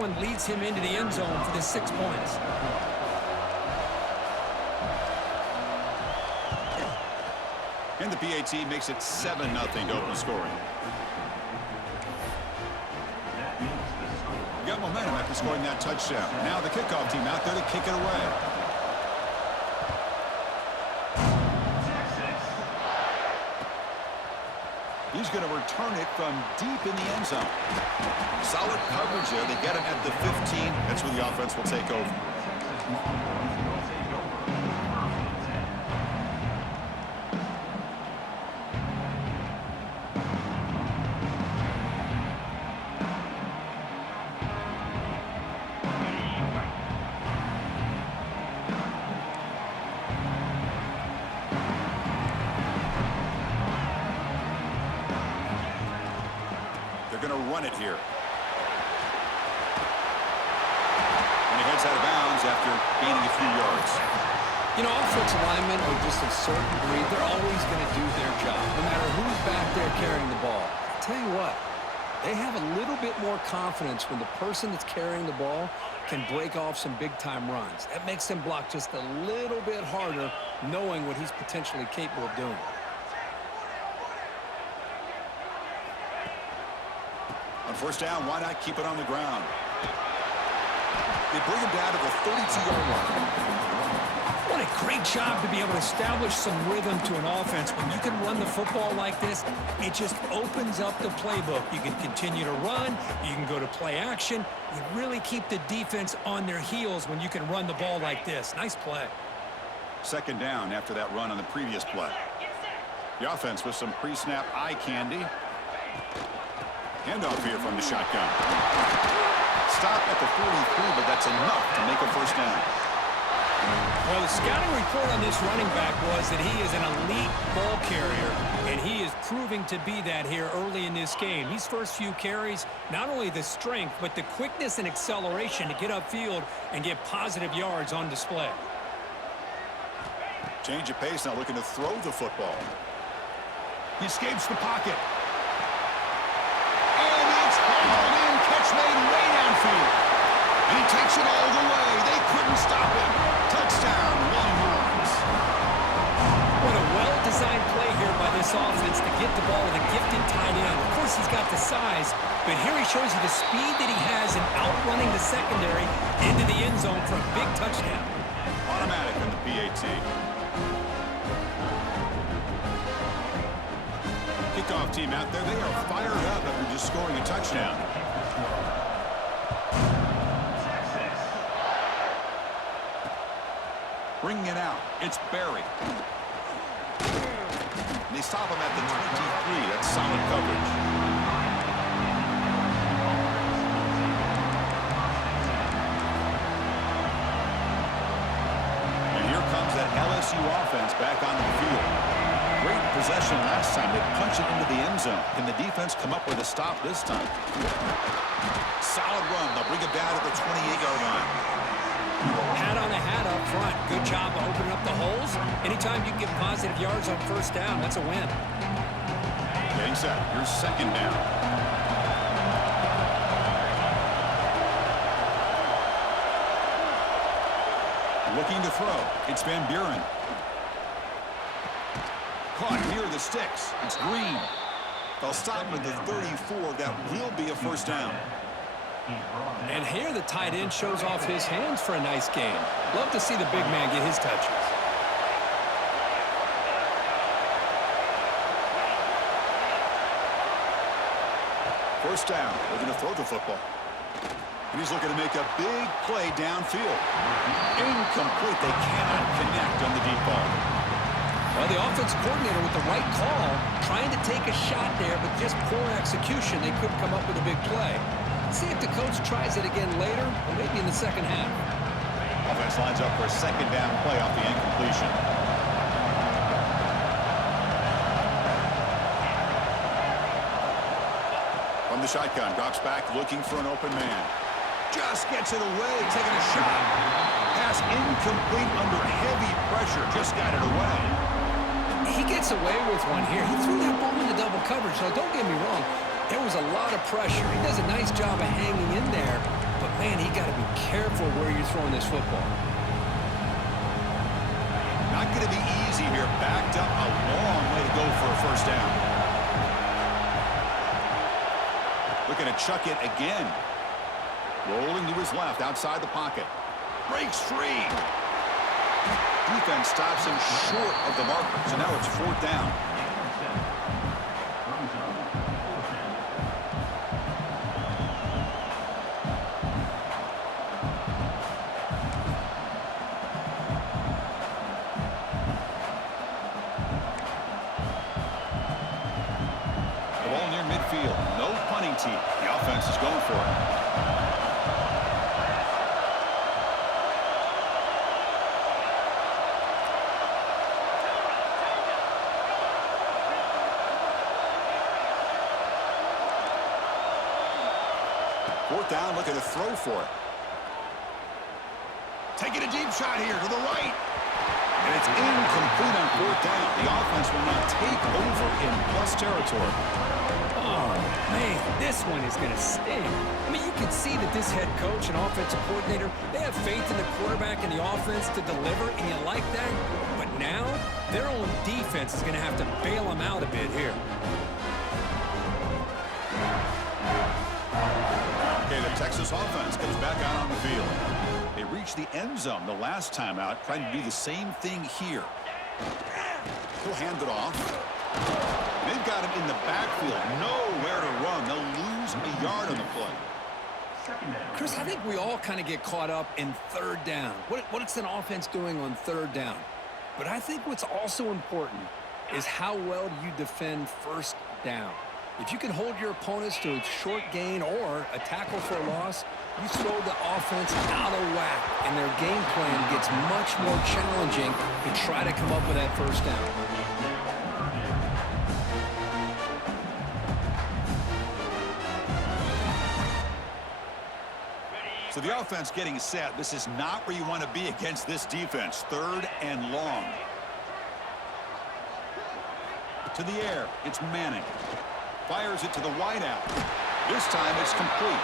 one leads him into the end zone for the 6 points. And the PAT makes it 7-0 to open scoring. Got momentum after scoring that touchdown. Now the kickoff team out there to kick it away. He's going to return it from deep in the end zone. Solid coverage there. They get him at the 15. That's where the offense will take over. Going to run it here. And he heads out of bounds after gaining a few yards. You know, offensive linemen are just a certain breed. They're always going to do their job, no matter who's back there carrying the ball. I'll tell you what, they have a little bit more confidence when the person that's carrying the ball can break off some big-time runs. That makes them block just a little bit harder, knowing what he's potentially capable of doing. On first down, why not keep it on the ground? They bring him down to the 32-yard line. What a great job to be able to establish some rhythm to an offense. When you can run the football like this, it just opens up the playbook. You can continue to run. You can go to play action. You really keep the defense on their heels when you can run the ball like this. Nice play. Second down after that run on the previous play. The offense with some pre-snap eye candy. Handoff here from the shotgun. Stop at the 43, but that's enough to make a first down. Well, the scouting report on this running back was that he is an elite ball carrier, and he is proving to be that here early in this game. These first few carries, not only the strength, but the quickness and acceleration to get upfield and get positive yards on display. Change of pace now, looking to throw the football. He escapes the pocket. Catch made way downfield. And he takes it all the way. They couldn't stop him. Touchdown, Longhorns. What a well-designed play here by this offense to get the ball with a gifted tight end. Of course, he's got the size, but here he shows you the speed that he has in outrunning the secondary into the end zone for a big touchdown. Automatic on the PAT. Kickoff team out there, they are fired up after just scoring a touchdown. Bringing it out, it's Barry. And they stop him at the 23. That's solid coverage. And here comes that LSU offense back onto the field. Great possession last time. They punch it into the end zone. Can the defense come up with a stop this time? Solid run. They'll bring it down to the 28-yard line. Hat on a hat up front. Good job of opening up the holes. Anytime you can get positive yards on first down, that's a win. Getting set. Here's second down. Looking to throw. It's Van Buren. Caught near the sticks. It's Green. They'll stop him at the 34. That will be a first down. And here the tight end shows off his hands for a nice game. Love to see the big man get his touches. First down. They're going to throw the football. And he's looking to make a big play downfield. Incomplete. They cannot connect on the deep ball. Well, the offense coordinator with the right call, trying to take a shot there, but just poor execution. They couldn't come up with a big play. See if the coach tries it again later, or maybe in the second half. Offense lines up for a second down play off the incompletion. From the shotgun, drops back, looking for an open man. Just gets it away, taking a shot. Pass incomplete under heavy pressure, just got it away. He gets away with one here. He threw that ball into double coverage, so don't get me wrong. There was a lot of pressure. He does a nice job of hanging in there. But, careful where you're throwing this football. Not going to be easy here. Backed up a long way to go for a first down. Looking to chuck it again. Rolling to his left outside the pocket. Breaks free. Defense stops him short of the marker. So now it's fourth down. The ball near midfield. No punting team. The offense is going for it. Fourth down, looking to throw for it. Taking a deep shot here to the right. And it's incomplete on fourth down. The offense will not take over in plus territory. Oh, man, this one is going to sting. I mean, you can see that this head coach and offensive coordinator, they have faith in the quarterback and the offense to deliver, and you like that. But now, their own defense is going to have to bail them out a bit here. Okay, the Texas offense comes back out on the field. They reached the end zone the last time out, trying to do the same thing here. He'll hand it off. They've got him in the backfield. Nowhere to run. They'll lose a yard on the play. Chris, I think we all kind of get caught up in third down. What's an offense doing on third down? But I think what's also important is how well do you defend first down. If you can hold your opponents to a short gain or a tackle for a loss, you throw the offense out of whack, and their game plan gets much more challenging to try to come up with that first down. So the offense getting set. This is not where you want to be against this defense. Third and long. To the air. It's Manning. Fires it to the wideout. This time it's complete.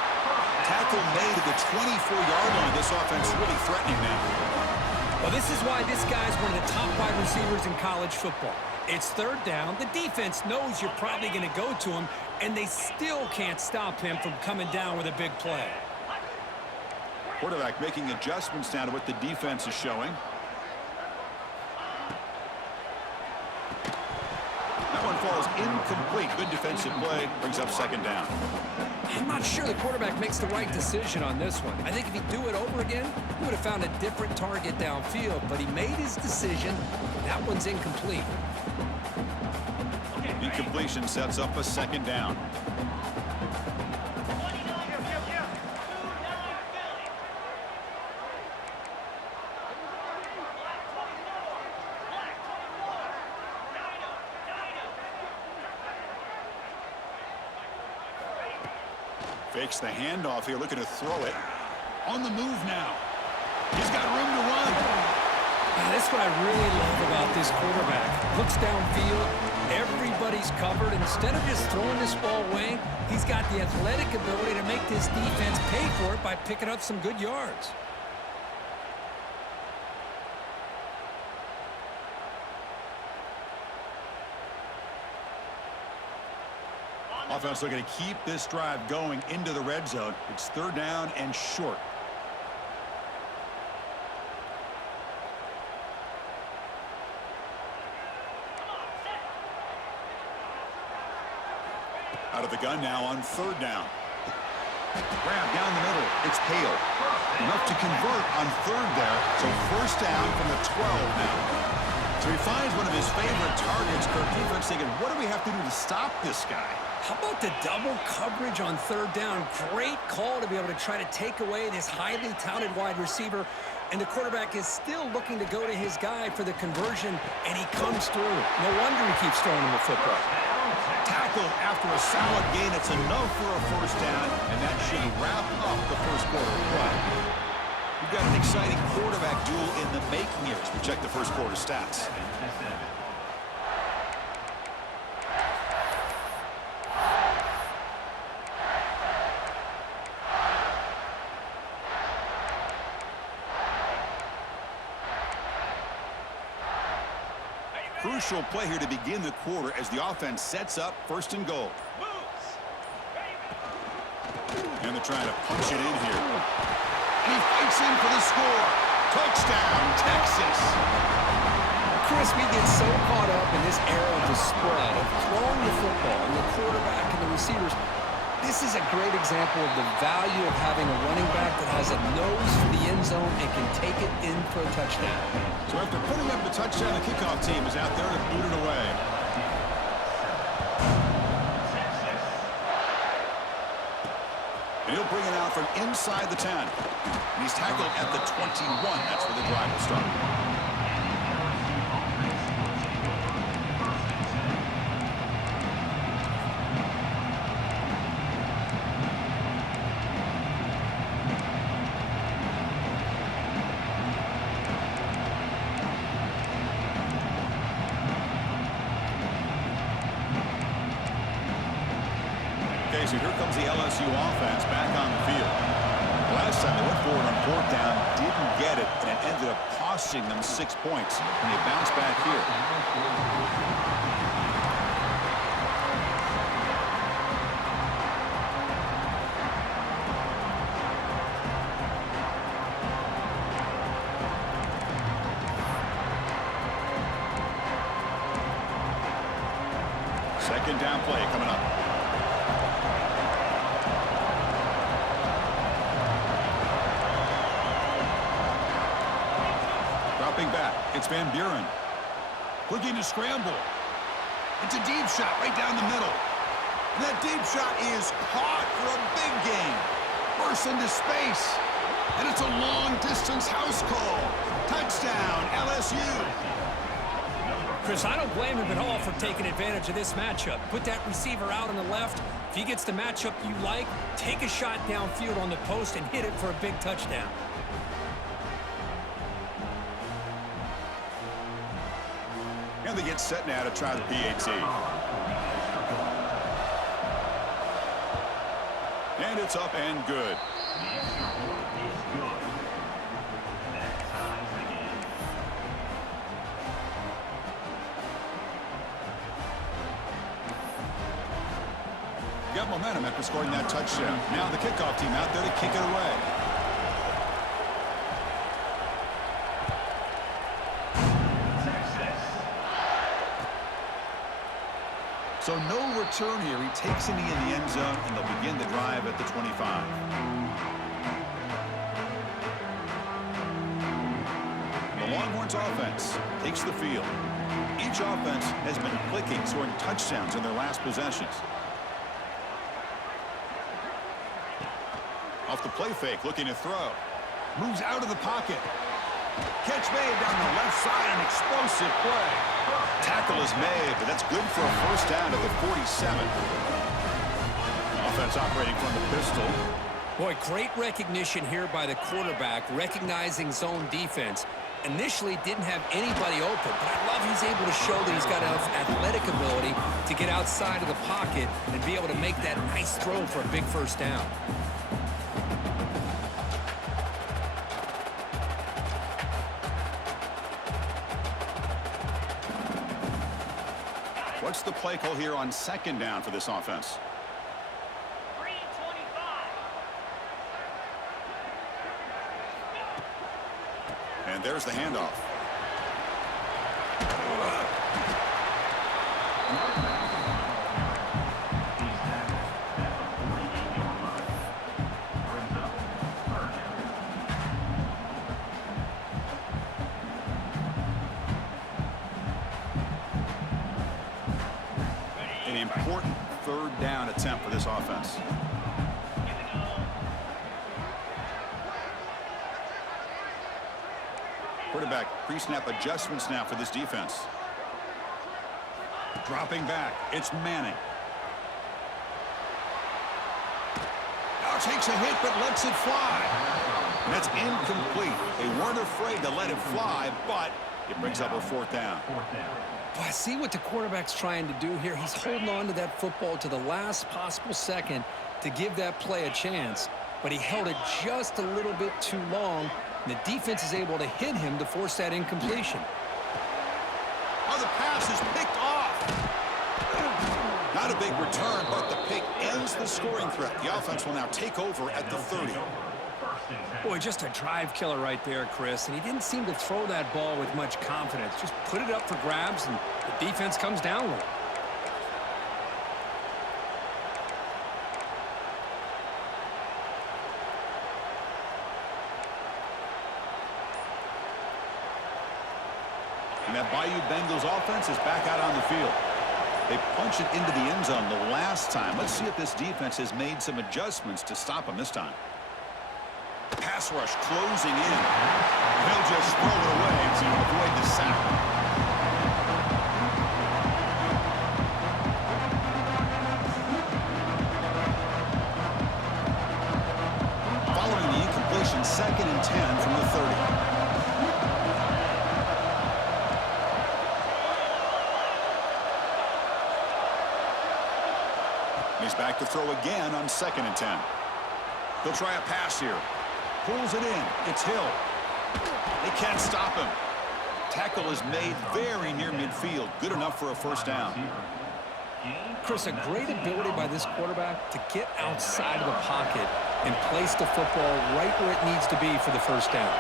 Tackle made at the 24-yard line. This offense really threatening now. Well, this is why this guy's one of the top wide receivers in college football. It's third down. The defense knows you're probably going to go to him, and they still can't stop him from coming down with a big play. Quarterback making adjustments now to what the defense is showing. That one falls incomplete. Good defensive play. Brings up second down. I'm not sure the quarterback makes the right decision on this one. I think if he'd do it over again, he would have found a different target downfield, but he made his decision. That one's incomplete. Incompletion sets up a second down. Fakes the handoff here, looking to throw it. On the move now. He's got room to run. That's what I really love about this quarterback. Looks downfield, everybody's covered. Instead of just throwing this ball away, he's got the athletic ability to make this defense pay for it by picking up some good yards. Offense looking to keep this drive going into the red zone. It's third down and short. Out of the gun now on third down. Grab down the middle. It's Hale. Enough to convert on third there. So first down from the 12 now. So he finds one of his favorite targets. Kirk defense thinking, what do we have to do to stop this guy? How about the double coverage on third down? Great call to be able to try to take away this highly touted wide receiver. And the quarterback is still looking to go to his guy for the conversion, and he comes through. No wonder he keeps throwing him the football. Tackle after a solid gain. It's enough for a first down, and that should wrap up the first quarter of play. We've got an exciting quarterback duel in the making here as we check the first quarter stats. crucial play here to begin the quarter as the offense sets up first and goal. And they're trying to punch it in here. And he fights in for the score. Touchdown, Texas. Chris, we get so caught up in this era of the spread, of throwing the football, and the quarterback and the receivers. This is a great example of the value of having a running back that has a nose for the end zone and can take it in for a touchdown. So after putting up the touchdown, the kickoff team is out there to boot it away. And he'll bring it out from inside the 10. And he's tackled at the 21. That's where the drive will start. Okay, so here comes the LSU offense back on the field. Last time they went forward on fourth down, didn't get it, and it ended up costing them 6 points. And they bounce back here. Second down play coming up. Dropping back, it's Van Buren. Looking to scramble. It's a deep shot right down the middle. And that deep shot is caught for a big gain. Bursts into space. And it's a long-distance house call. Touchdown, LSU. Chris, I don't blame him at all for taking advantage of this matchup. Put that receiver out on the left. If he gets the matchup you like, take a shot downfield on the post and hit it for a big touchdown. And they get set now to try the PAT. And it's up and good. Got momentum after scoring that touchdown. Now the kickoff team out there to kick it away. So no return here. He takes it in the end zone, and they'll begin the drive at the 25. The Longhorns offense takes the field. Each offense has been clicking, scoring touchdowns in their last possessions. Off the play fake, looking to throw. Moves out of the pocket. Catch made down the left side, an explosive play. Tackle is made, but that's good for a first down at the 47. Offense operating from the pistol. Boy, great recognition here by the quarterback, recognizing zone defense. Initially didn't have anybody open, but I love he's able to show that he's got enough athletic ability to get outside of the pocket and be able to make that nice throw for a big first down. What's the play call here on second down for this offense? 3-25. And there's the handoff. An important third down attempt for this offense. Quarterback pre-snap adjustments now for this defense. Dropping back, it's Manning. Now takes a hit but lets it fly. And that's incomplete. They weren't afraid to let it fly, but it brings up a fourth down. Well, I see what the quarterback's trying to do here. He's holding on to that football to the last possible second to give that play a chance, but he held it just a little bit too long, and the defense is able to hit him to force that incompletion. Oh, the pass pass is picked off. Not a big return, but the pick ends the scoring threat. The offense will now take over at the 30. Boy, just a drive killer right there, Chris. And he didn't seem to throw that ball with much confidence. Just put it up for grabs, and the defense comes down with it. And that Bayou Bengals offense is back out on the field. They punch it into the end zone the last time. Let's see if this defense has made some adjustments to stop them this time. Pass rush closing in. They'll just throw it away to avoid the sack. Following the incompletion, 2nd and 10 from the 30. He's back to throw again on 2nd and 10. He'll try a pass here. Pulls it in. It's Hill. They can't stop him. Tackle is made very near midfield. Good enough for a first down. Chris, a great ability by this quarterback to get outside of the pocket and place the football right where it needs to be for the first down.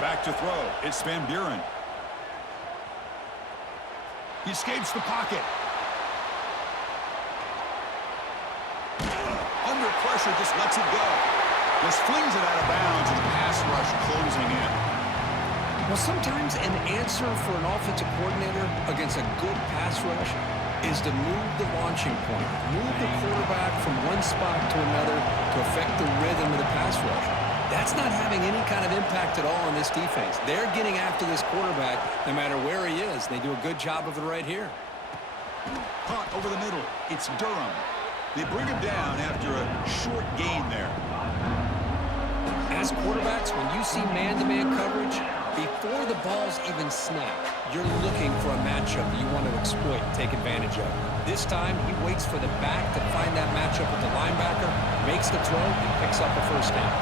Back to throw. It's Van Buren. He escapes the pocket. Under pressure, just lets it go. Just flings it out of bounds and pass rush closing in. Well, sometimes an answer for an offensive coordinator against a good pass rush is to move the launching point, move the quarterback from one spot to another to affect the rhythm of the pass rush. That's not having any kind of impact at all on this defense. They're getting after this quarterback no matter where he is. They do a good job of it right here. Caught over the middle. It's Durham. They bring him down after a short gain there. As quarterbacks, when you see man-to-man coverage, before the ball's even snapped, you're looking for a matchup that you want to exploit and take advantage of. This time, he waits for the back to find that matchup with the linebacker, makes the throw, and picks up a first down.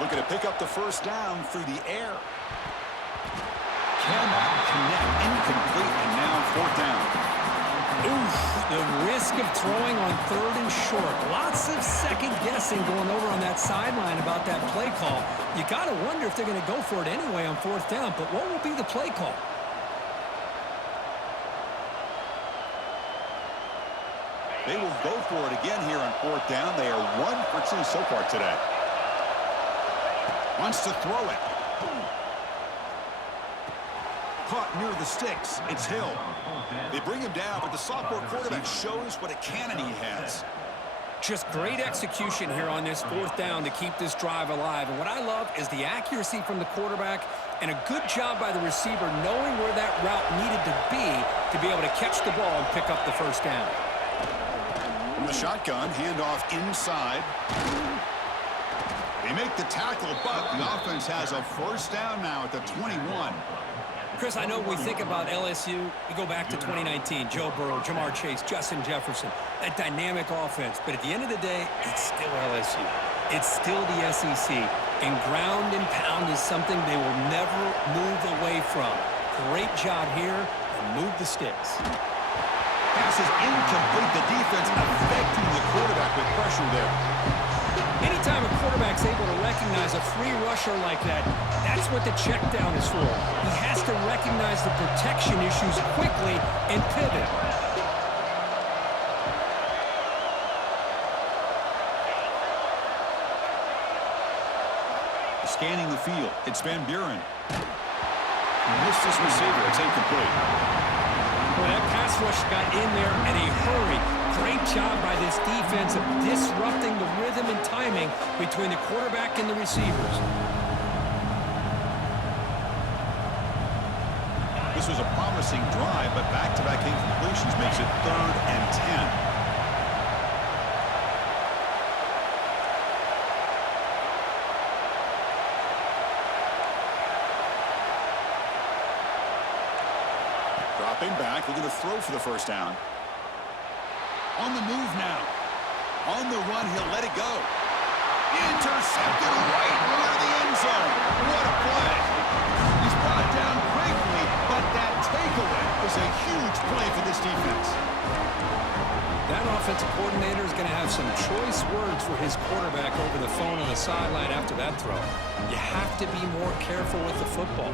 Looking to pick up the first down through the air. Cannot connect. Incomplete, and now 4th down. Oof, the risk of throwing on 3rd and short. Lots of second guessing going over on that sideline about that play call. You got to wonder if they're going to go for it anyway on 4th down, but what will be the play call? They will go for it again here on 4th down. They are 1 for 2 so far today. Wants to throw it. Caught near the sticks. It's Hill. They bring him down, but the sophomore quarterback shows what a cannon he has. Just great execution here on this 4th down to keep this drive alive. And what I love is the accuracy from the quarterback and a good job by the receiver knowing where that route needed to be able to catch the ball and pick up the first down. From the shotgun, handoff inside. They make the tackle, but the offense has a first down now at the 21. Chris, I know when we think about LSU, we go back to 2019, Joe Burrow, Jamar Chase, Justin Jefferson, that dynamic offense. But at the end of the day, it's still LSU. It's still the SEC. And ground and pound is something they will never move away from. Great job here, and move the sticks. Pass is incomplete. The defense affecting the quarterback with pressure there. Anytime a quarterback's able to recognize a free rusher like that, that's what the check down is for. He has to recognize the protection issues quickly and pivot. Scanning the field. It's Van Buren. Missed his receiver. It's incomplete. Well, that pass rush got in there in a hurry. Great job by this defense of disrupting the rhythm and timing between the quarterback and the receivers. This was a promising drive, but back-to-back incompletions makes it 3rd and 10. Dropping back, looking to throw for the first down. On the move now. On the run, he'll let it go. Intercepted right near the end zone. What a play. He's brought down quickly, but that takeaway was a huge play for this defense. That offensive coordinator is going to have some choice words for his quarterback over the phone on the sideline after that throw. You have to be more careful with the football.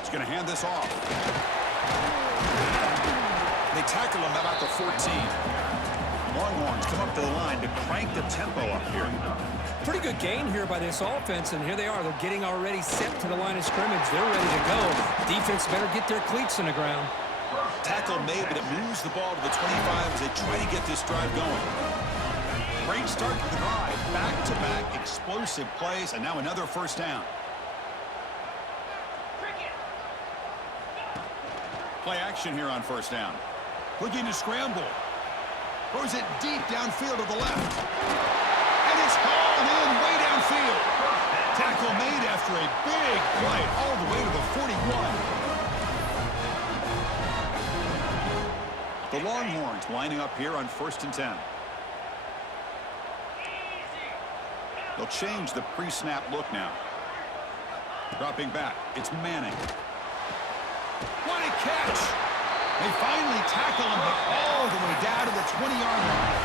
He's going to hand this off. They tackle him about the 14. Longhorns come up to the line to crank the tempo up here. Pretty good gain here by this offense, and here they are. They're getting already set to the line of scrimmage. They're ready to go. Defense better get their cleats in the ground. Tackle made, but it moves the ball to the 25 as they try to get this drive going. Great start to the drive. Back-to-back explosive plays, and now another first down. Play action here on first down. Looking to scramble. Throws it deep downfield to the left. And it's hauled in way downfield. Tackle made after a big play all the way to the 41. The Longhorns lining up here on 1st and 10. They'll change the pre-snap look now. Dropping back, it's Manning. What a catch! They finally tackle him all the way down to the 20-yard line.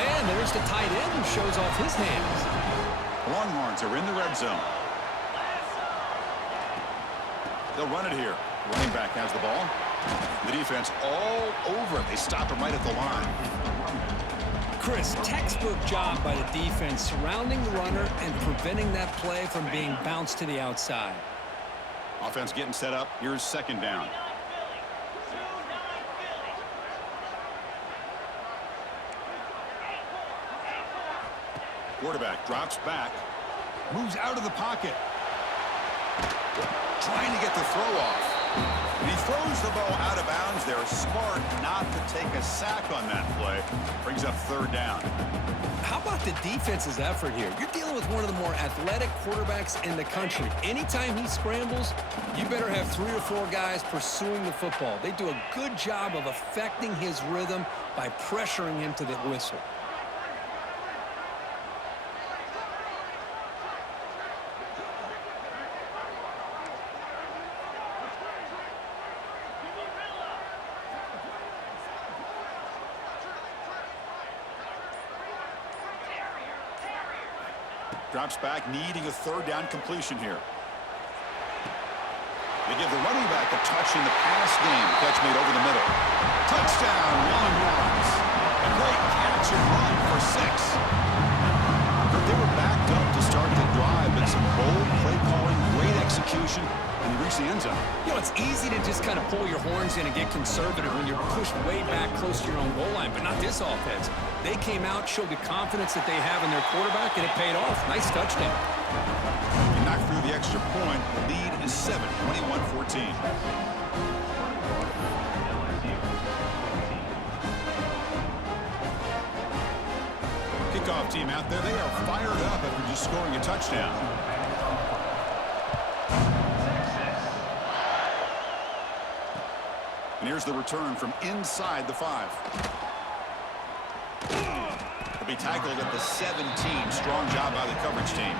And there's the tight end who shows off his hands. Longhorns are in the red zone. They'll run it here. Running back has the ball. The defense all over it. They stop him right at the line. Chris, textbook job by the defense surrounding the runner and preventing that play from being bounced to the outside. Offense getting set up. Here's second down. Quarterback drops back. Moves out of the pocket. Trying to get the throw off. And he throws the ball out of bounds there. Smart not to take a sack on that play. Brings up third down. How about the defense's effort here? You're dealing with one of the more athletic quarterbacks in the country. Anytime he scrambles, you better have 3 or 4 guys pursuing the football. They do a good job of affecting his rhythm by pressuring him to the whistle. Drops back, needing a third down completion here. They give the running back a touch in the pass game. Catch made over the middle. Touchdown, Longhorns. A great catch and run for 6. They were backed up to start the drive, but some bold play calling, great execution, and they reached the end zone. You know, it's easy to just kind of pull your horns in and get conservative when you're pushed way back close to your own goal line, but not this offense. They came out, showed the confidence that they have in their quarterback, and it paid off. Nice touchdown. He knocked through the extra point. The lead is 7, 21-14. Kickoff team out there. They are fired up after just scoring a touchdown. And here's the return from inside the 5. He'll be tackled at the 17. Strong job by the coverage team.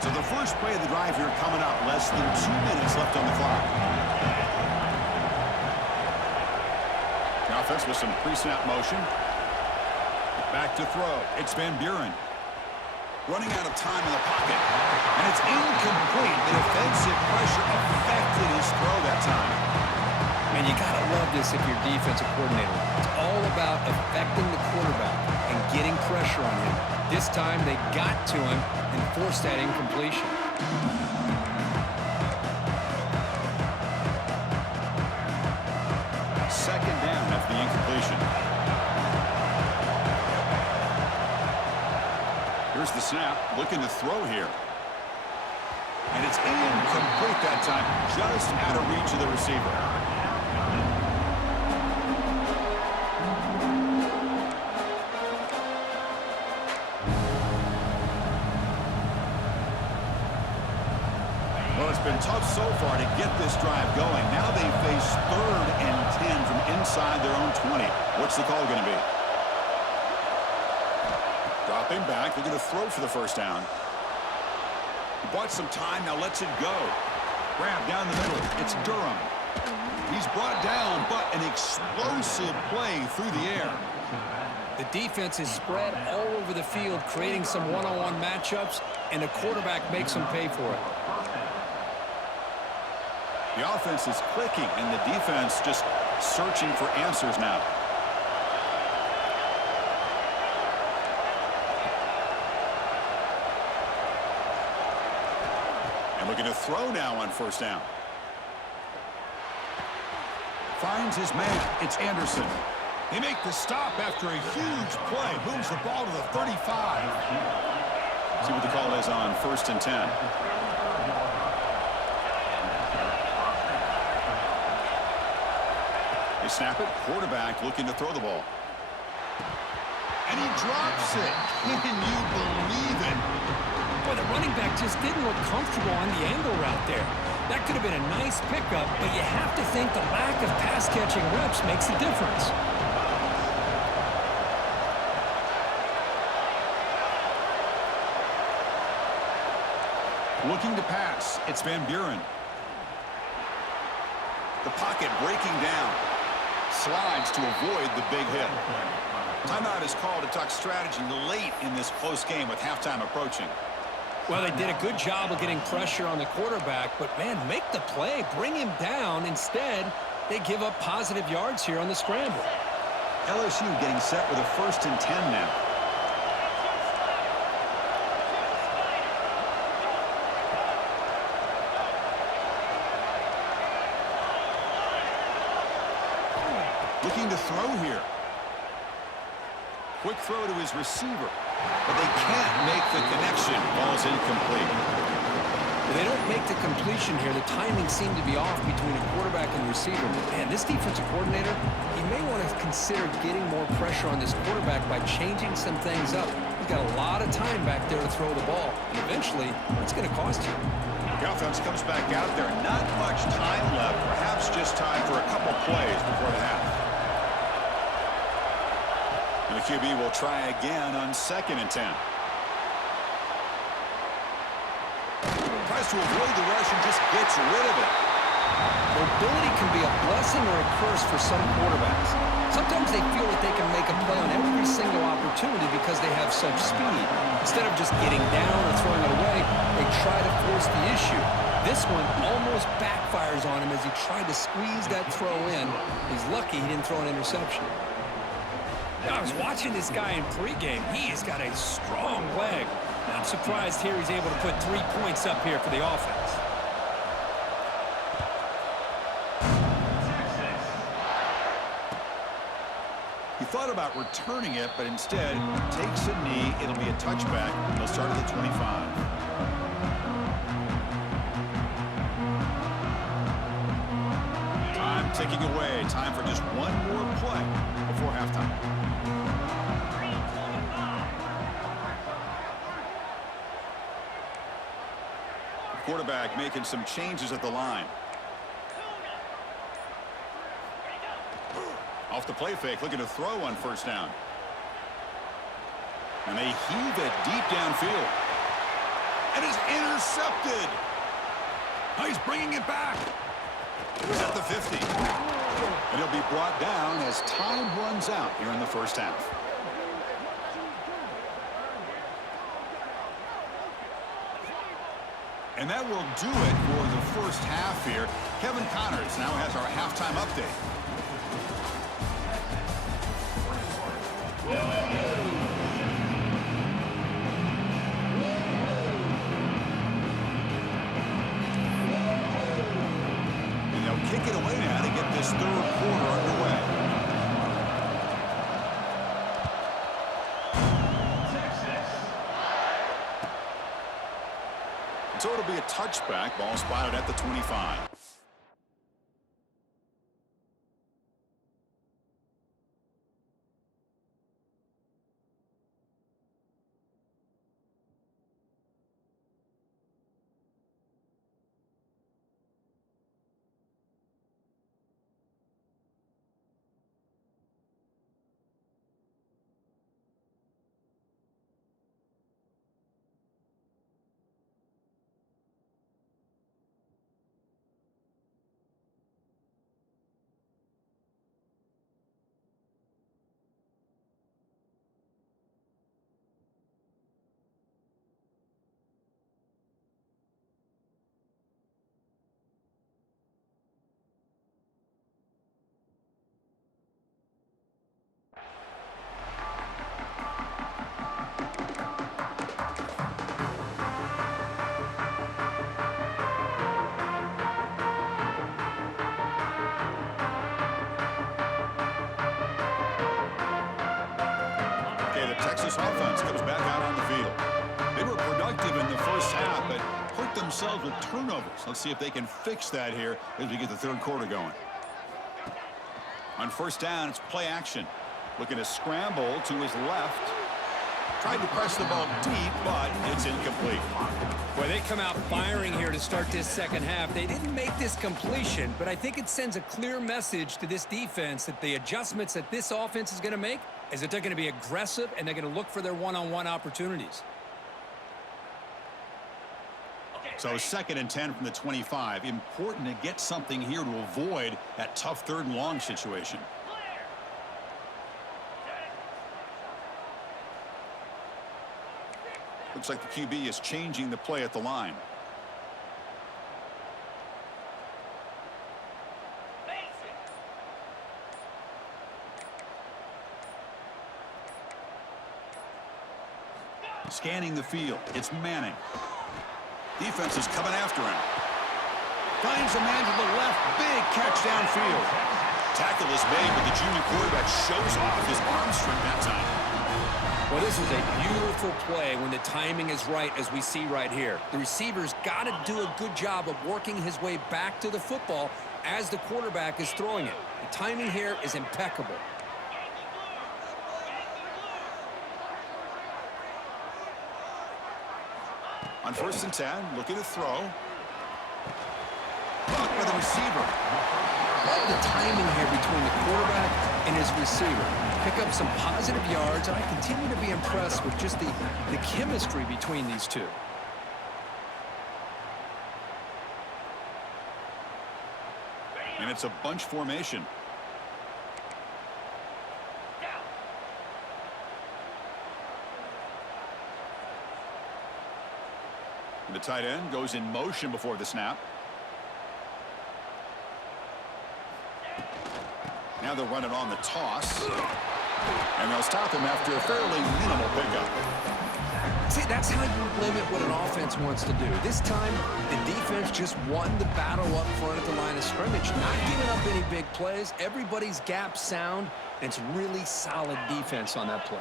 So the first play of the drive here coming up. Less than 2 minutes left on the clock. The offense with some pre-snap motion. Back to throw. It's Van Buren. Running out of time in the pocket. And it's incomplete. The defensive pressure affected his throw that time. And you got to love this if you're defensive coordinator. It's all about affecting the quarterback and getting pressure on him. This time they got to him and forced that incompletion. Second down after the incompletion. Here's the snap, looking to throw here. And it's incomplete that time, just out of reach of the receiver. so far to get this drive going. Now they face 3rd and 10 from inside their own 20. What's the call going to be? Dropping back, looking to throw for the first down. He bought some time, now lets it go. Grab down the middle. It's Durham. He's brought down, but an explosive play through the air. The defense is spread all over the field, creating some one-on-one matchups, and the quarterback makes them pay for it. The offense is clicking, and the defense just searching for answers now. And looking to throw now on first down. Finds his man. It's Anderson. They make the stop after a huge play. Moves the ball to the 35. See what the call is on 1st and 10. They snap it. Quarterback looking to throw the ball. And he drops it. Can you believe it? Boy, the running back just didn't look comfortable on the angle route there. That could have been a nice pickup, but you have to think the lack of pass-catching reps makes a difference. Looking to pass. It's Van Buren. The pocket breaking down. Slides to avoid the big hit. Timeout is called to talk strategy late in this close game with halftime approaching. Well, they did a good job of getting pressure on the quarterback, but, man, make the play. Bring him down. Instead, they give up positive yards here on the scramble. LSU getting set with a 1st and 10 now. Looking to throw here. Quick throw to his receiver. But they can't make the connection. Ball's incomplete. If they don't make the completion here, the timing seemed to be off between a quarterback and receiver. But, man, this defensive coordinator, he may want to consider getting more pressure on this quarterback by changing some things up. He's got a lot of time back there to throw the ball. And eventually, it's going to cost you. The offense comes back out there. Not much time left. Perhaps just time for a couple plays before the half. And the QB will try again on 2nd and 10. Tries to avoid the rush and just gets rid of it. Mobility can be a blessing or a curse for some quarterbacks. Sometimes they feel that they can make a play on every single opportunity because they have such speed. Instead of just getting down or throwing it away, they try to force the issue. This one almost backfires on him as he tried to squeeze that throw in. He's lucky he didn't throw an interception. I was watching this guy in pregame. He's got a strong leg. I'm surprised here he's able to put 3 points up here for the offense. He thought about returning it, but instead takes a knee. It'll be a touchback. They'll start at the 25. Time ticking away. Time for just one more play before halftime. Quarterback making some changes at the line. Off the play fake, looking to throw on first down. And they heave it deep downfield. And it's intercepted. Oh, he's bringing it back. He's at the 50. And he'll be brought down as time runs out here in the first half. And that will do it for the first half here. Kevin Connors now has our halftime update. And they'll kick it away now to get this third quarter underway. So it'll be a touchback. Ball spotted at the 25. this offense comes back out on the field. They were productive in the first half, but hurt themselves with turnovers. Let's see if they can fix that here as we get the third quarter going. On first down, it's play action. Looking to scramble to his left. Tried to press the ball deep, but it's incomplete. Boy, they come out firing here to start this second half. They didn't make this completion, but I think it sends a clear message to this defense that the adjustments that this offense is going to make is that they're going to be aggressive and they're going to look for their one-on-one opportunities. So 2nd and 10 from the 25. Important to get something here to avoid that tough 3rd and long situation. Looks like the QB is changing the play at the line. Scanning the field. It's Manning. Defense is coming after him. Finds a man to the left. Big catch downfield. Tackle is made, but the junior quarterback shows off his arm strength that time. Well, this is a beautiful play when the timing is right, as we see right here. The receiver's got to do a good job of working his way back to the football as the quarterback is throwing it. The timing here is impeccable. On 1st and 10, looking to throw. Blocked by the receiver. Love the timing here between the quarterback and his receiver. Pick up some positive yards, and I continue to be impressed with just the chemistry between these two. And it's a bunch formation. And the tight end goes in motion before the snap. Now they're running on the toss. And they'll stop him after a fairly minimal pickup. See, that's how you limit what an offense wants to do. This time, the defense just won the battle up front at the line of scrimmage, not giving up any big plays. Everybody's gap sound, and it's really solid defense on that play.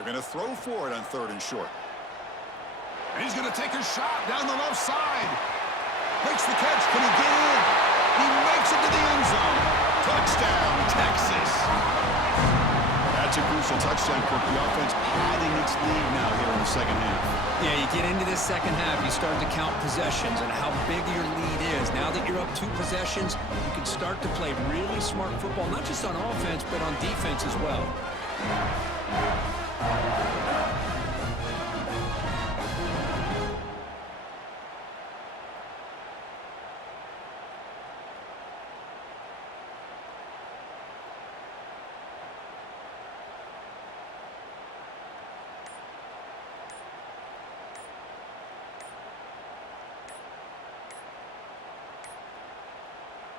They're going to throw for it on 3rd and short. And he's going to take a shot down the left side. Makes the catch. Can he get in? He makes it to the end zone. Touchdown, Texas. That's a crucial touchdown for the offense, padding its lead now here in the second half. Yeah, you get into this second half, you start to count possessions and how big your lead is. Now that you're up 2 possessions, you can start to play really smart football, not just on offense, but on defense as well.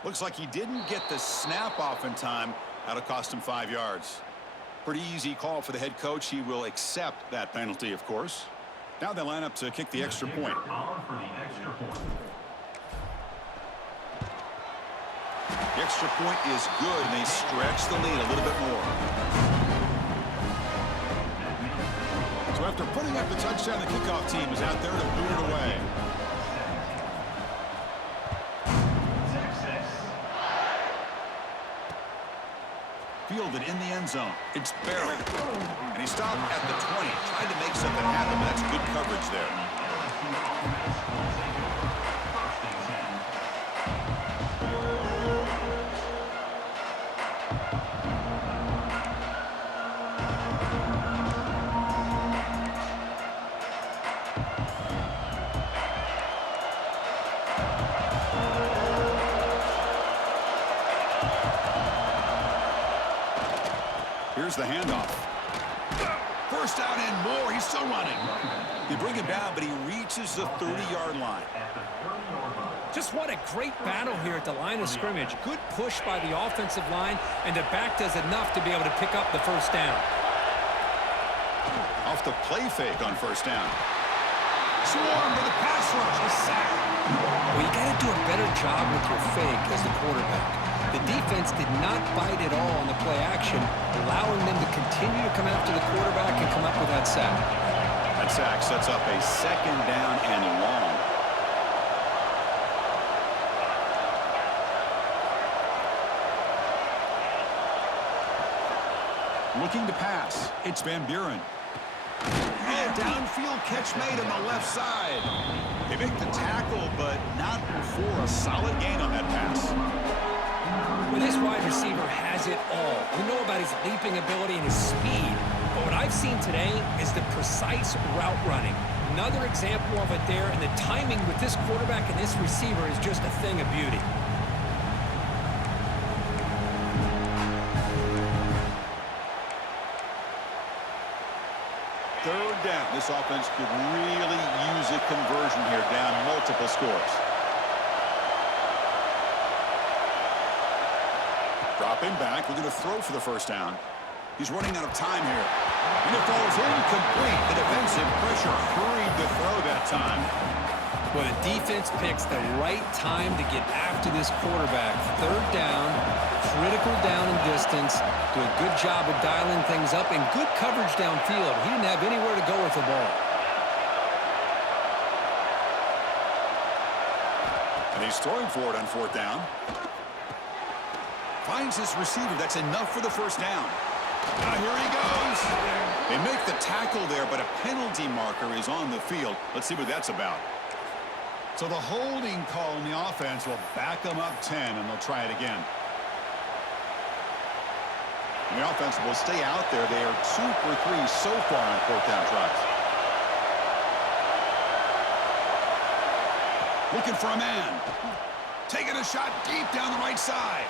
Looks like he didn't get the snap off in time. That'll cost him 5 yards. Pretty easy call for the head coach. He will accept that penalty, of course. Now they line up to kick the extra point. The extra point is good, and they stretch the lead a little bit more. So after putting up the touchdown, the kickoff team is out there to boot it away. Fielded in the end zone. It's barely. And he stopped at the 20. Tried to make something happen, but that's good coverage there. Here's the handoff. First down and more. He's still running. They bring him down, but he reaches the 30-yard line. Just what a great battle here at the line of scrimmage. Good push by the offensive line, and the back does enough to be able to pick up the first down. Off the play fake on first down. Swarm to the pass rush. A sack. Well, you got to do a better job with your fake as the quarterback. The defense did not bite at all on the play action, allowing them to continue to come after the quarterback and come up with that sack. That sack sets up a second down and long. Looking to pass. It's Van Buren. And downfield catch made on the left side. They make the tackle, but not before a solid gain on that pass. Well, this wide receiver has it all. We know about his leaping ability and his speed, but what I've seen today is the precise route running. Another example of it there, and the timing with this quarterback and this receiver is just a thing of beauty. Third down. This offense could really use a conversion here, down multiple scores. Dropping back. We're going to throw for the first down. He's running out of time here. And it falls incomplete. The defensive pressure hurried the throw that time. Well, the defense picks the right time to get after this quarterback. Third down, critical down and distance. Do a good job of dialing things up and good coverage downfield. He didn't have anywhere to go with the ball. And he's throwing for it on fourth down. Finds his receiver. That's enough for the first down. Now here he goes. They make the tackle there, but a penalty marker is on the field. Let's see what that's about. So the holding call in the offense will back them up 10, and they'll try it again. And the offense will stay out there. They are 2 for 3 so far on fourth down tries. Looking for a man. Taking a shot deep down the right side.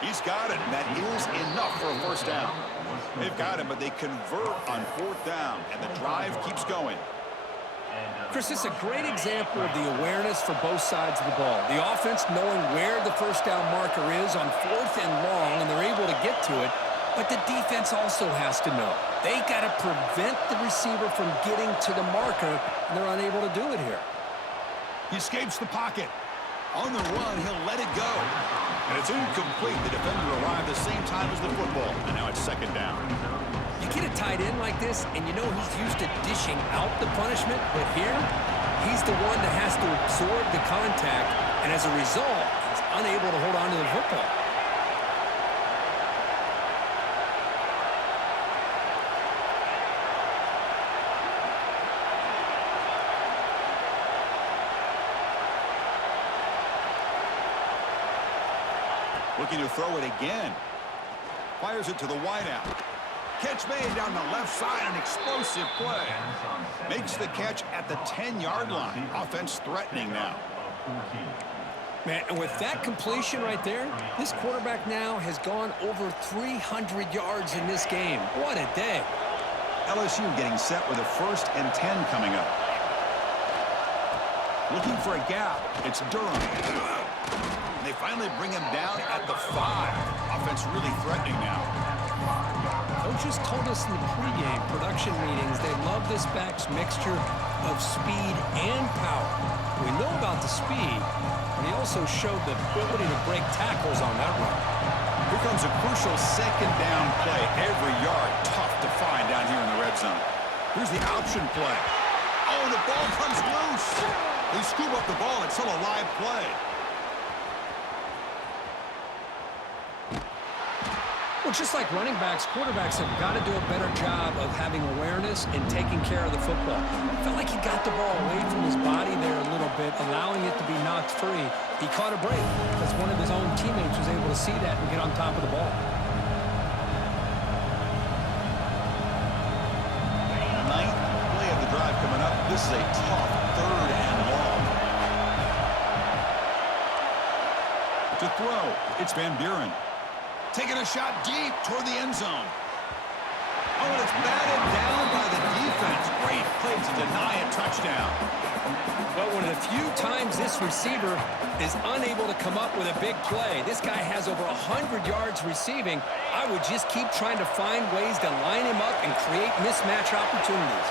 He's got it, and that is enough for a first down. They've got him, but they convert on fourth down, and the drive keeps going. Chris, it's a great example of the awareness for both sides of the ball. The offense knowing where the first down marker is on fourth and long, and they're able to get to it. But the defense also has to know. They got to prevent the receiver from getting to the marker, and they're unable to do it here. He escapes the pocket. On the run, he'll let it go. And it's incomplete. The defender arrived the same time as the football. And now it's second down. You get a tight end like this, and you know he's used to dishing out the punishment, but here, he's the one that has to absorb the contact, and as a result, he's unable to hold on to the football. Looking to throw it again. Fires it to the wideout. Catch made down the left side, an explosive play. Makes the catch at the 10-yard line. Offense threatening now. Man, and with that completion right there, this quarterback now has gone over 300 yards in this game. What a day. LSU getting set with a 1st and 10 coming up. Looking for a gap. It's Durham. They finally bring him down at the 5. Offense really threatening now. Coaches told us in the pregame production meetings they love this back's mixture of speed and power. We know about the speed, but he also showed the ability to break tackles on that run. Here comes a crucial second down play. Every yard tough to find down here in the red zone. Here's the option play. Oh, the ball comes loose. They scoop up the ball. It's still a live play. Well, just like running backs, quarterbacks have got to do a better job of having awareness and taking care of the football. It felt like he got the ball away from his body there a little bit, allowing it to be knocked free. He caught a break because one of his own teammates was able to see that and get on top of the ball. Ninth play of the drive coming up. This is a tough 3rd and long. To throw, it's Van Buren. Taking a shot deep toward the end zone. and it's batted down by the defense. Great play to deny a touchdown. Well, one of the few times this receiver is unable to come up with a big play. This guy has over 100 yards receiving. I would just keep trying to find ways to line him up and create mismatch opportunities.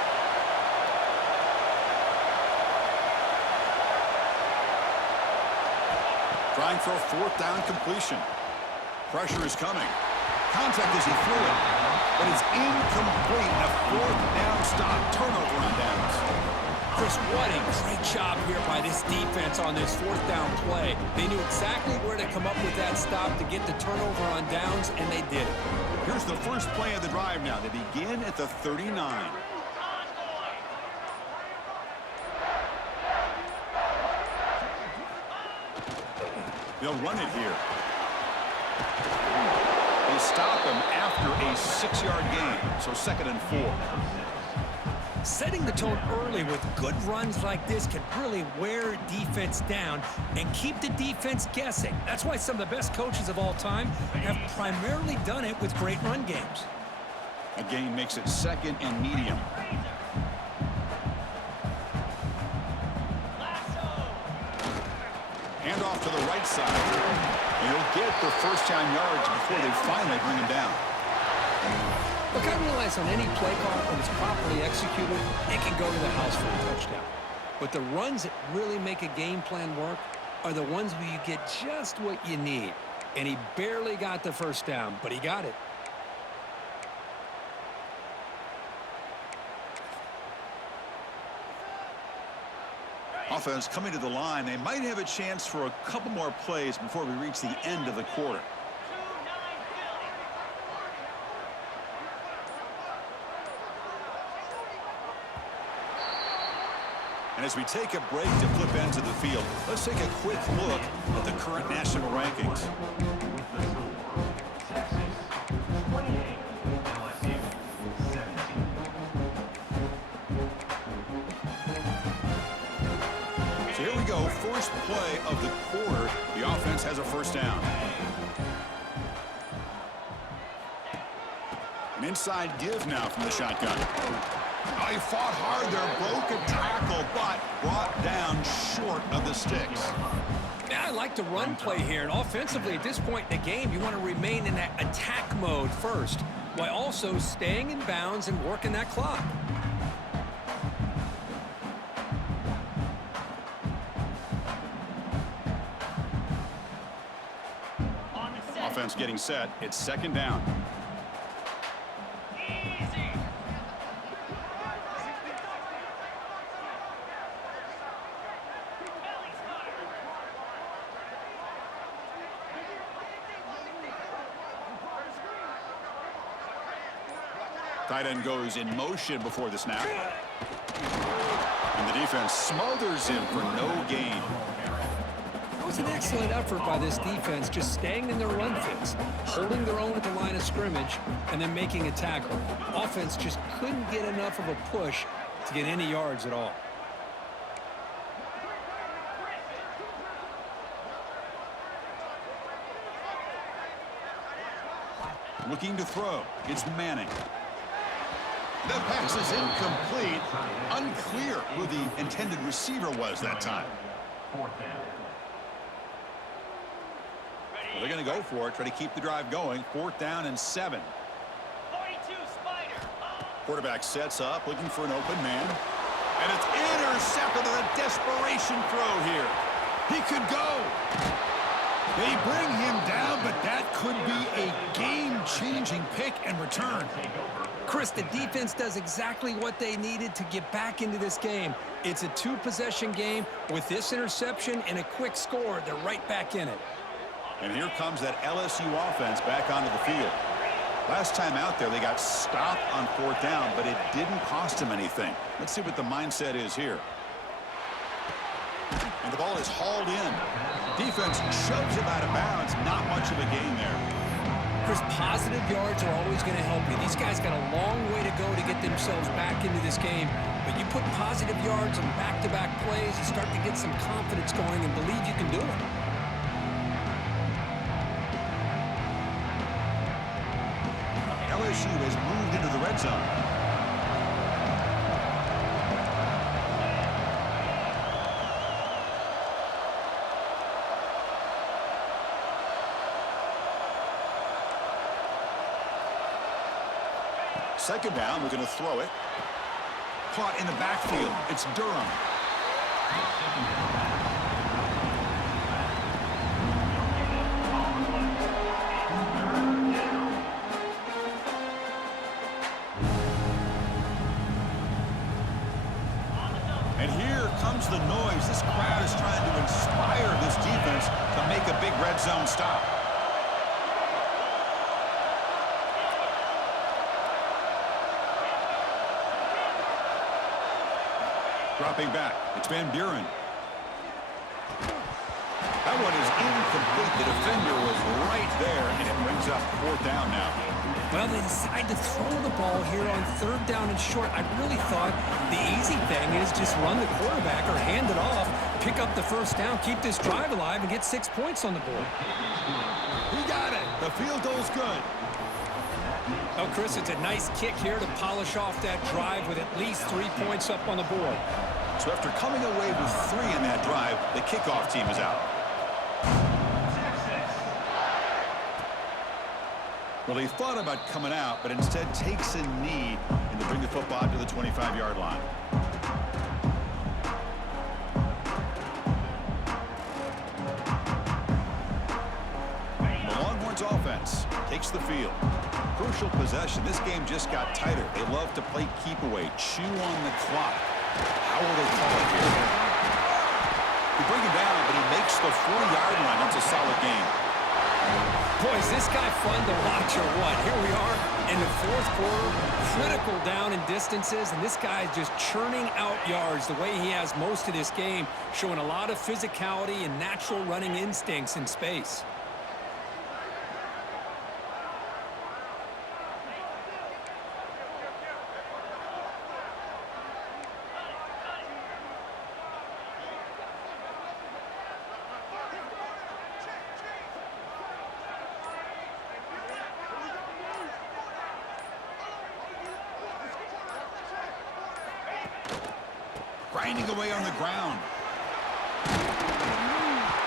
Trying for a fourth down completion. Pressure is coming. Contact as he threw it. But it's incomplete. A fourth down stop. Turnover on downs. Chris, what a great job here by this defense on this fourth down play. They knew exactly where to come up with that stop to get the turnover on downs, and they did it. Here's the first play of the drive now. They begin at the 39. They'll run it here. They stop him after a 6-yard gain, so 2nd and 4. Setting the tone early with good runs like this can really wear a defense down and keep the defense guessing. That's why some of the best coaches of all time have primarily done it with great run games. A gain makes it 2nd and medium. Hand off to the right side. And he'll get the first down yards before they finally bring him down. Look, I realize on any play call, when it's properly executed, it can go to the house for a touchdown. But the runs that really make a game plan work are the ones where you get just what you need. And he barely got the first down, but he got it. Offense coming to the line. They might have a chance for a couple more plays before we reach the end of the quarter. And as we take a break to flip ends of the field, let's take a quick look at the current national rankings. So here we go, first play of the quarter. The offense has a first down. An inside give now from the shotgun. Oh, he fought hard there, broke a tackle, but brought down short of the sticks. Yeah, I like the run play here. And offensively, at this point in the game, you want to remain in that attack mode first, while also staying in bounds and working that clock. Offense getting set. It's 2nd down. Tight end goes in motion before the snap. And the defense smothers him for no gain. It was an excellent effort by this defense, just staying in their run fits, holding their own at the line of scrimmage, and then making a tackle. Offense just couldn't get enough of a push to get any yards at all. Looking to throw. It's Manning. The pass is incomplete. Unclear who the intended receiver was that time. Well, they're going to go for it, try to keep the drive going. 4th down and 7. Quarterback sets up, looking for an open man. And it's intercepted with a desperation throw here. He could go. They bring him down, but that could be a game-changing pick and return. Chris, the defense does exactly what they needed to get back into this game. It's a 2-possession game. With this interception and a quick score, they're right back in it. And here comes that LSU offense back onto the field. Last time out there, they got stopped on 4th down, but it didn't cost them anything. Let's see what the mindset is here. And the ball is hauled in. Defense shoves it out of bounds. Not much of a gain there. Chris, positive yards are always going to help you. These guys got a long way to go to get themselves back into this game. But you put positive yards on back-to-back plays, you start to get some confidence going and believe you can do it. LSU has moved into the red zone. Second down, we're going to throw it. Caught in the backfield. It's Durham. And here comes the noise. This crowd is trying to inspire this defense to make a big red zone stop. Dropping back. It's Van Buren. That one is incomplete. The defender was right there, and it brings up fourth down now. Well, they decide to throw the ball here on third down and short. I really thought the easy thing is just run the quarterback or hand it off, pick up the first down, keep this drive alive, and get 6 points on the board. He got it. The field goal's good. Oh, Chris, it's a nice kick here to polish off that drive with at least 3 points up on the board. So after coming away with 3 in that drive, the kickoff team is out. Well, he thought about coming out, but instead takes a knee and to bring the football to the 25-yard line. The Longhorns offense takes the field. Crucial possession. This game just got tighter. They love to play keep away, chew on the clock. How will they call it here? They bring him down, but he makes the 40-yard line. That's a solid game. Boy, is this guy fun to watch or what? Here we are in the fourth quarter, critical down in distances, and this guy is just churning out yards the way he has most of this game, showing a lot of physicality and natural running instincts in space. Grinding away on the ground.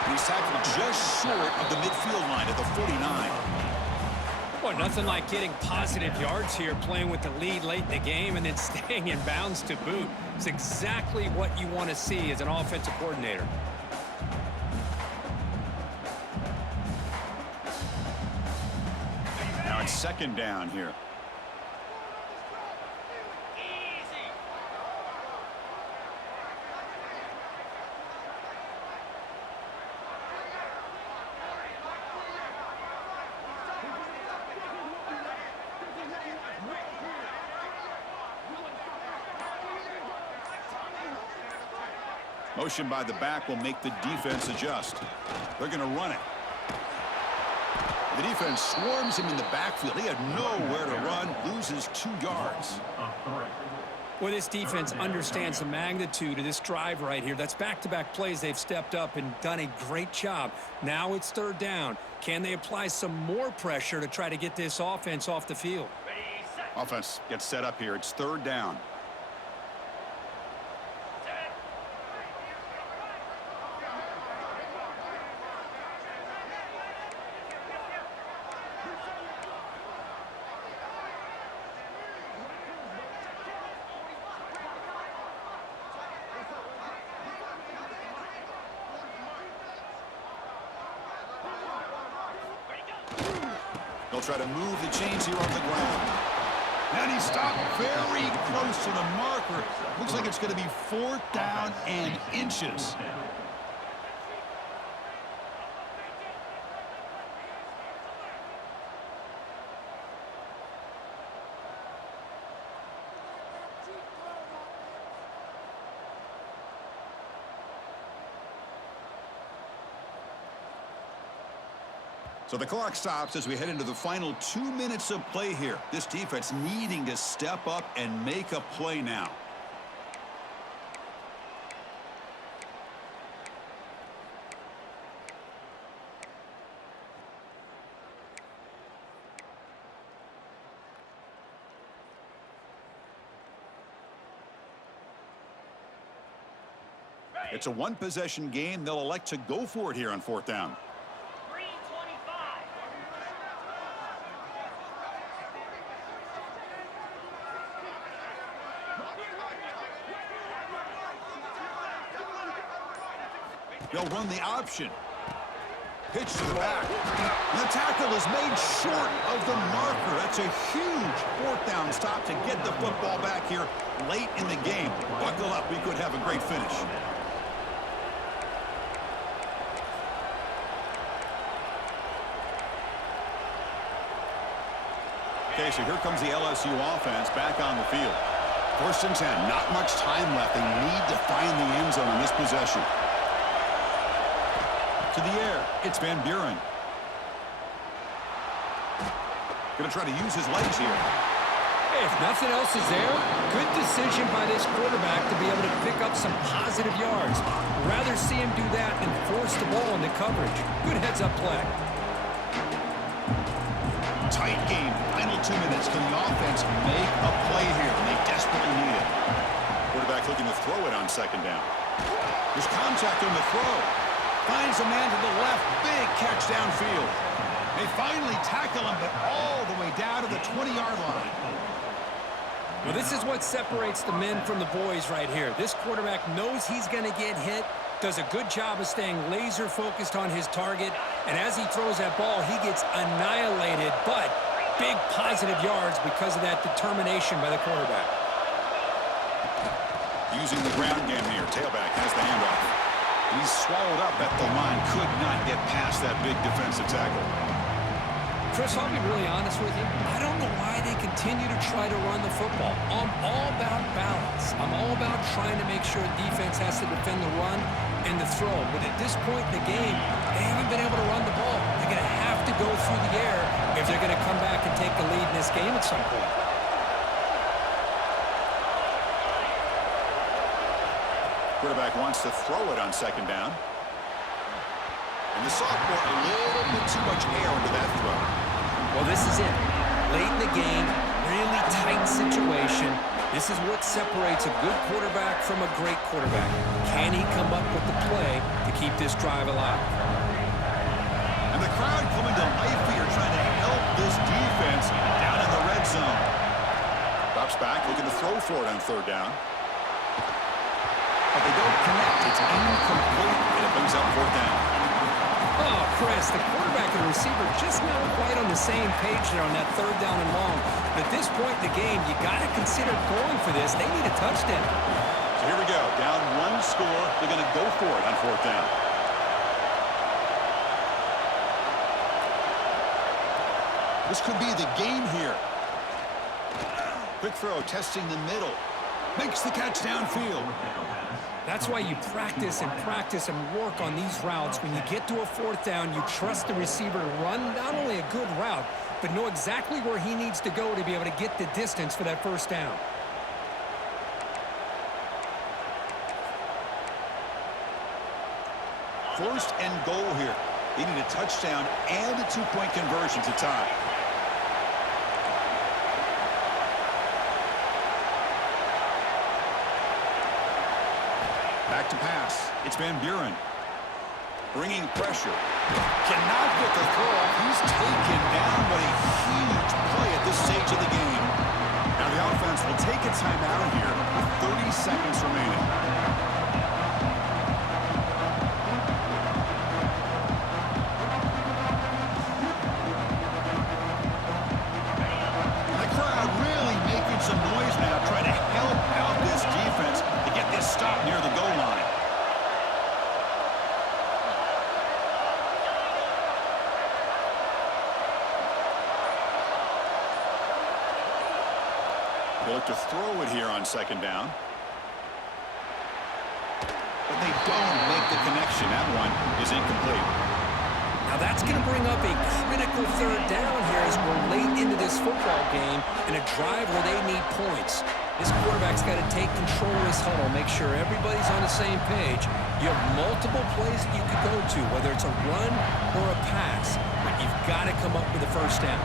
He's tackled just short of the midfield line at the 49. Well, nothing like getting positive yards here, playing with the lead late in the game and then staying in bounds to boot. It's exactly what you want to see as an offensive coordinator. Now it's second down here. Motion by the back will make the defense adjust. They're going to run it. The defense swarms him in the backfield. He had nowhere to run, loses 2 yards. Well, this defense understands the magnitude of this drive right here. That's back-to-back plays. They've stepped up and done a great job. Now it's third down. Can they apply some more pressure to try to get this offense off the field? Offense gets set up here. It's third down. They'll try to move the chains here on the ground. And he stopped very close to the marker. Looks like it's going to be fourth down and inches. So the clock stops as we head into the final 2 minutes of play here. This defense needing to step up and make a play now. It's a one-possession game. They'll elect to go for it here on 4th down. 3:25. They'll run the option. Pitch to the back. The tackle is made short of the marker. That's a huge 4th down stop to get the football back here late in the game. Buckle up. We could have a great finish. Okay, so here comes the LSU offense back on the field. 1st and 10. Not much time left. They need to find the end zone in this possession. To the air. It's Van Buren. Going to try to use his legs here. Hey, if nothing else is there, good decision by this quarterback to be able to pick up some positive yards. Rather see him do that than force the ball into coverage. Good heads-up play. Tight game. Final 2 minutes. Can the offense make a play here? They desperately need it. Quarterback looking to throw it on 2nd down. There's contact on the throw. Finds a man to the left. Big catch downfield. They finally tackle him, but all the way down to the 20-yard line. Well, this is what separates the men from the boys right here. This quarterback knows he's going to get hit, does a good job of staying laser focused on his target, and as he throws that ball, he gets annihilated, but big positive yards because of that determination by the quarterback. Using the ground game here. Tailback has the handoff. He's swallowed up at the line. Could not get past that big defensive tackle. Chris, I'll be really honest with you. I don't know why they continue to try to run the football. I'm all about balance. I'm all about trying to make sure defense has to defend the run and the throw. But at this point in the game, they haven't been able to run the ball. They're going to have to go through the air if they're going to come back and take the lead in this game at some point. Quarterback wants to throw it on 2nd down. And the sophomore, a little bit too much air into that throw. Well, this is it. Late in the game, really tight situation. This is what separates a good quarterback from a great quarterback. Can he come up with the play to keep this drive alive? And the crowd coming to life here, trying to help this defense down in the red zone. Drops back, looking to throw for it on 3rd down. But they don't connect. It's incomplete, and it brings up 4th down. Oh, Chris, the quarterback and the receiver just not quite on the same page there on that 3rd down and long. But at this point in the game, you got to consider going for this. They need a touchdown. So here we go. Down 1 score. They're going to go for it on 4th down. This could be the game here. Quick throw, testing the middle. Makes the catch downfield. That's why you practice and work on these routes. When you get to a 4th down, you trust the receiver to run not only a good route, but know exactly where he needs to go to be able to get the distance for that 1st down. First and goal here. They need a touchdown and a 2-point conversion to tie. Back to pass. It's Van Buren. Bringing pressure. Cannot get the throw. He's taken down, but a huge play at this stage of the game. Now the offense will take a timeout here with 30 seconds remaining. The crowd really making some noise now, trying to help out this defense to get this stop near the goal line. They look to throw it here on 2nd down. But they don't make the connection. That one is incomplete. Now that's going to bring up a critical 3rd down here as we're late into this football game in a drive where they need points. This quarterback's got to take control of this huddle, make sure everybody's on the same page. You have multiple plays that you could go to, whether it's a run or a pass, but you've got to come up with a 1st down.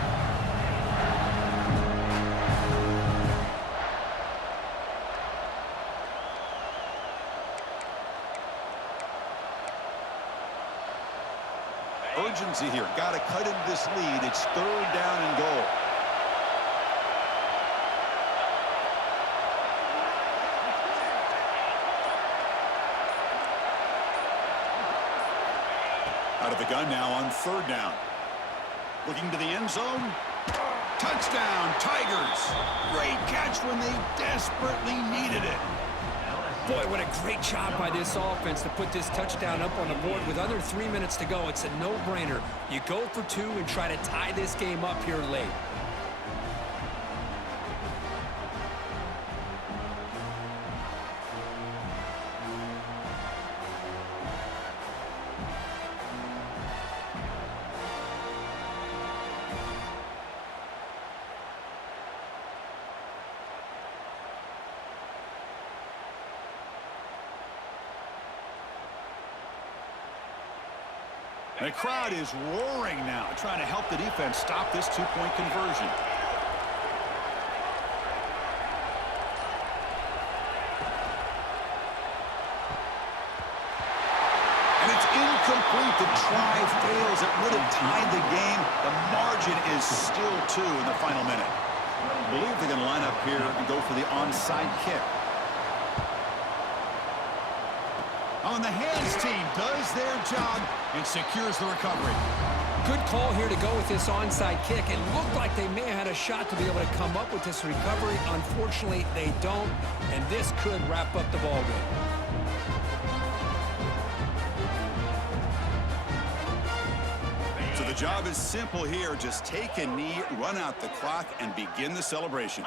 urgency here. Got to cut into this lead. It's 3rd down and goal. Out of the gun now on 3rd down. Looking to the end zone. Touchdown, Tigers. Great catch when they desperately needed it. Boy, what a great job by this offense to put this touchdown up on the board with under 3 minutes to go. It's a no-brainer. You go for 2 and try to tie this game up here late. The crowd is roaring now, trying to help the defense stop this 2-point conversion. And it's incomplete. The try fails. It would have tied the game. The margin is still 2 in the final minute. I believe they're going to line up here and go for the onside kick. On the hands team does their job and secures the recovery. Good call here to go with this onside kick. It looked like they may have had a shot to be able to come up with this recovery. Unfortunately, they don't, and this could wrap up the ball game. So the job is simple here. Just take a knee, run out the clock, and begin the celebration.